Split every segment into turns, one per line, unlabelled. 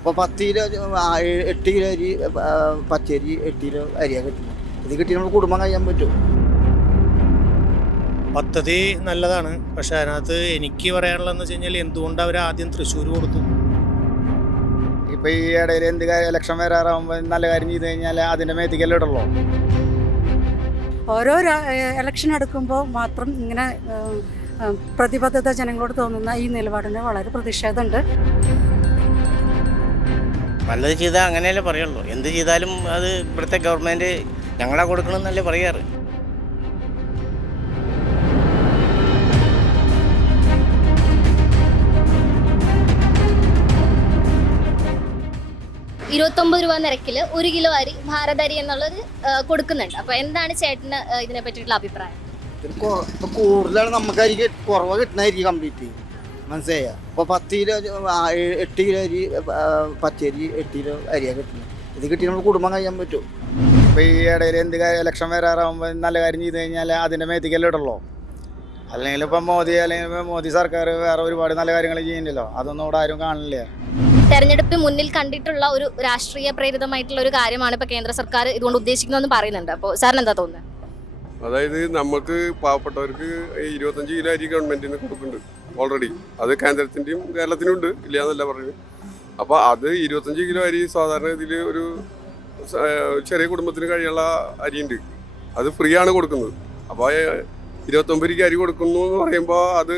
ഇപ്പോൾ 10 kilo 8 kilo അരി പച്ചരി 8 കിലോ അരിയാണ് കിട്ടുന്നത്. ഇത് കിട്ടി നമ്മൾ കുടുംബം കഴിയാൻ പറ്റും.
പദ്ധതി നല്ലതാണ്. പക്ഷെ അതിനകത്ത് എനിക്ക് പറയാനുള്ളതെന്ന് വെച്ച് കഴിഞ്ഞാൽ എന്തുകൊണ്ട് അവർ ആദ്യം തൃശ്ശൂർ കൊടുത്തു.
ഇപ്പോൾ ഈ ഇടയിൽ എന്ത് കാര്യം ഇലക്ഷൻ വരാറാകുമ്പോൾ നല്ല കാര്യം ചെയ്ത് കഴിഞ്ഞാൽ അതിൻ്റെ മേത്തിക്കല്ലേ ഇടുള്ളൂ.
ഓരോ ഇലക്ഷൻ എടുക്കുമ്പോൾ മാത്രം ഇങ്ങനെ പ്രതിബദ്ധത ജനങ്ങളോട് തോന്നുന്ന ഈ നിലപാടിന് വളരെ പ്രതിഷേധമുണ്ട്.
നല്ലത് ചെയ്താൽ അങ്ങനെയല്ലേ പറയുള്ളൂ. എന്ത് ചെയ്താലും അത് ഇവിടുത്തെ ഗവൺമെൻറ് ഞങ്ങളാ കൊടുക്കണമെന്നല്ലേ പറയാറ്.
₹29 നിരക്കിൽ 1 കിലോ അരി ഭാരതരി എന്നുള്ളത് കൊടുക്കുന്നുണ്ട്. അപ്പോൾ എന്താണ് ചേട്ടന് ഇതിനെ പറ്റിയിട്ടുള്ള അഭിപ്രായം?
ഇപ്പോൾ കൂടുതലാണ് നമുക്ക് അരി കുറവ് കിട്ടുന്നതായിരിക്കും കംപ്ലീറ്റ്. മനസ്സിലായ ഇപ്പോൾ 10 കിലോ 8 കിലോ അരി പച്ചരി 8 കിലോ അരിയാണ് കിട്ടുന്നത്. ഇത് കിട്ടി നമ്മൾ കുടുംബം കഴിയാൻ പറ്റും.
ഇപ്പോൾ ഈ ഇടയിൽ എന്ത് കാര്യം ഇലക്ഷൻ വരാറാകുമ്പോൾ നല്ല കാര്യം ചെയ്ത് കഴിഞ്ഞാൽ അതിൻ്റെ മേത്തിക്കല്ലേ ഇടുള്ളൂ. അല്ലെങ്കിൽ ഇപ്പം മോദി സർക്കാർ വേറെ ഒരുപാട് നല്ല കാര്യങ്ങൾ ചെയ്യുന്നില്ലല്ലോ. അതൊന്നും ഇവിടെ ആരും കാണില്ല.
തെരഞ്ഞെടുപ്പ് മുന്നിൽ കണ്ടിട്ടുള്ള ഒരു രാഷ്ട്രീയ പ്രേരിതമായിട്ടുള്ള ഒരു കാര്യമാണ് ഇപ്പോൾ കേന്ദ്ര സർക്കാർ ഇതുകൊണ്ട് ഉദ്ദേശിക്കുന്നതെന്ന് പറയുന്നുണ്ട്. അപ്പോൾ സാറിന് എന്താ തോന്നുന്നത്?
അതായത് നമുക്ക് പാവപ്പെട്ടവർക്ക് 25 കിലോ അരി ഗവൺമെൻറ്റിന് കൊടുക്കുന്നുണ്ട് ഓൾറെഡി. അത് കേന്ദ്രത്തിൻ്റെയും കേരളത്തിനും ഉണ്ട്, ഇല്ല എന്നല്ല പറയുന്നത്. അപ്പോൾ അത് 25 കിലോ അരി സാധാരണ ഇതിൽ ഒരു ചെറിയ കുടുംബത്തിന് കഴിയുള്ള അരിയുണ്ട്, അത് ഫ്രീ ആണ് കൊടുക്കുന്നത്. അപ്പോൾ 29 അരി കൊടുക്കുന്നു എന്ന് പറയുമ്പോൾ അത്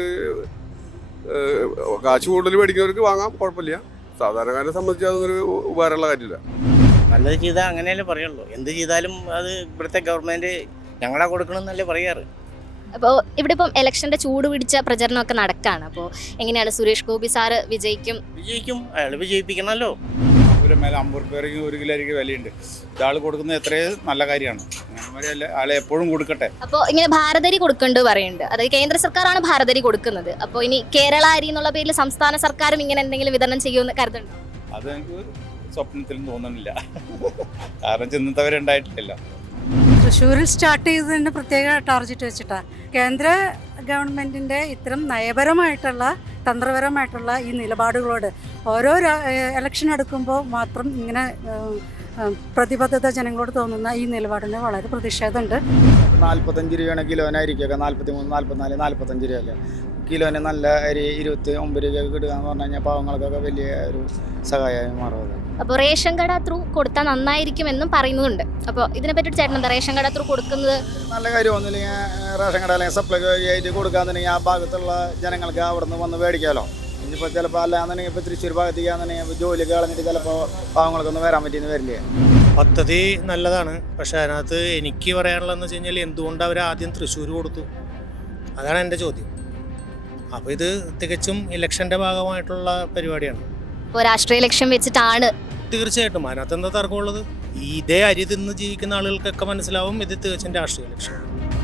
കാശ് കൂടുതൽ മേടിക്കുന്നവർക്ക് വാങ്ങാം, കുഴപ്പമില്ല. സാധാരണക്കാരെ സംബന്ധിച്ച് അതൊരു ഉപകാരമുള്ള കാര്യമില്ല.
നല്ലത് ചെയ്താൽ അങ്ങനെയല്ലേ പറയുള്ളൂ. എന്ത് ചെയ്താലും അത് ഇവിടുത്തെ ഗവൺമെൻറ് ഞങ്ങളാ കൊടുക്കണമെന്നല്ലേ പറയാറ്.
അപ്പോൾ ഇവിടെ ഇപ്പം ഇലക്ഷൻ്റെ ചൂട് പിടിച്ച പ്രചരണമൊക്കെ നടക്കുകയാണ്. അപ്പോൾ എങ്ങനെയാണ് സുരേഷ് ഗോപി സാറ് വിജയിക്കും?
അയാൾ വിജയിപ്പിക്കണമല്ലോ.
ഒരു മേലെ 50 രൂപയ്ക്ക് 1 കിലോ അരിക്ക് വിലയുണ്ട്. ഇതാൾ കൊടുക്കുന്നത് എത്രയും നല്ല കാര്യമാണ്. അങ്ങനെ ആളെ എപ്പോഴും കൊടുക്കട്ടെ.
അപ്പോൾ ഇങ്ങനെ ഭാരതരി കൊടുക്കേണ്ടത് പറയുന്നുണ്ട്. അതായത് കേന്ദ്ര സർക്കാരാണ് ഭാരതരി കൊടുക്കുന്നത്. അപ്പോൾ ഇനി കേരള അരി എന്നുള്ള പേരിൽ സംസ്ഥാന സർക്കാരും ഇങ്ങനെ എന്തെങ്കിലും വിതരണം ചെയ്യുമെന്ന് കരുതുന്നുണ്ടോ?
അത് എനിക്ക് സ്വപ്നത്തിലും തോന്നുന്നില്ല. കാരണം ചിന്തവരുണ്ടായിട്ടില്ല.
തൃശ്ശൂരിൽ സ്റ്റാർട്ട് ചെയ്തതിന് പ്രത്യേക ടാർഗറ്റ് വെച്ചിട്ടാണ് കേന്ദ്ര ഗവൺമെൻറ്റിൻ്റെ ഇത്തരം നയപരമായിട്ടുള്ള തന്ത്രപരമായിട്ടുള്ള ഈ നിലപാടുകളോട് ഓരോ ഇലക്ഷൻ എടുക്കുമ്പോൾ മാത്രം ഇങ്ങനെ പ്രതിബദ്ധത ജനങ്ങളോട് തോന്നുന്ന ഈ നിലപാടിന് വളരെ പ്രതിഷേധമുണ്ട്.
45 രൂപയാണ് കിലോന് അരിക്കൊക്കെ. 43, 44, 45 രൂപയൊക്കെ കിലോന് നല്ല അരി 29 രൂപയൊക്കെ കിട്ടുക എന്ന് പറഞ്ഞു കഴിഞ്ഞാൽ പാവങ്ങൾക്കൊക്കെ വലിയ ഒരു സഹായമായി മാറുന്നത്.
അപ്പോൾ റേഷൻ കട ത്രൂ കൊടുത്താൽ നന്നായിരിക്കുമെന്നും പറയുന്നുണ്ട്. അപ്പോൾ ഇതിനെ പറ്റി ചേട്ടൻ എന്താ, റേഷൻ കട ത്രൂ കൊടുക്കുന്നത്
നല്ല കാര്യമൊന്നുമില്ലെങ്കിൽ റേഷൻ കട അല്ലെങ്കിൽ സപ്ലൈ ആയിട്ട് കൊടുക്കാന്നുണ്ടെങ്കിൽ ആ ഭാഗത്തുള്ള ജനങ്ങൾക്ക് അവിടെ നിന്ന് വന്ന് മേടിക്കാമല്ലോ. ഇനിയിപ്പോൾ ചിലപ്പോൾ അല്ലാന്നുണ്ടെങ്കിൽ ഇപ്പോൾ തൃശ്ശൂർ ഭാഗത്തേക്കാണെന്നുണ്ടെങ്കിൽ ജോലിയൊക്കെ കളഞ്ഞിട്ട് ചിലപ്പോൾ പാവങ്ങൾക്കൊന്നും വരാൻ പറ്റിയെന്ന് വരില്ലേ.
പദ്ധതി നല്ലതാണ്. പക്ഷെ അതിനകത്ത് എനിക്ക് പറയാനുള്ളതെന്ന് വെച്ച് കഴിഞ്ഞാൽ എന്തുകൊണ്ട് അവർ ആദ്യം തൃശ്ശൂർ കൊടുത്തു, അതാണ് എൻ്റെ ചോദ്യം. അപ്പോൾ ഇത് തികച്ചും ഇലക്ഷൻ്റെ ഭാഗമായിട്ടുള്ള പരിപാടിയാണ്.
ഇപ്പോൾ രാഷ്ട്രീയ ലക്ഷ്യം വെച്ചിട്ടാണ്.
തീർച്ചയായിട്ടും അതിനകത്ത് എന്താ തർക്കമുള്ളത്? ഇതേ അരി തിന്ന് ജീവിക്കുന്ന ആളുകൾക്കൊക്കെ മനസ്സിലാവും ഇത് തികച്ചും രാഷ്ട്രീയ ലക്ഷ്യം.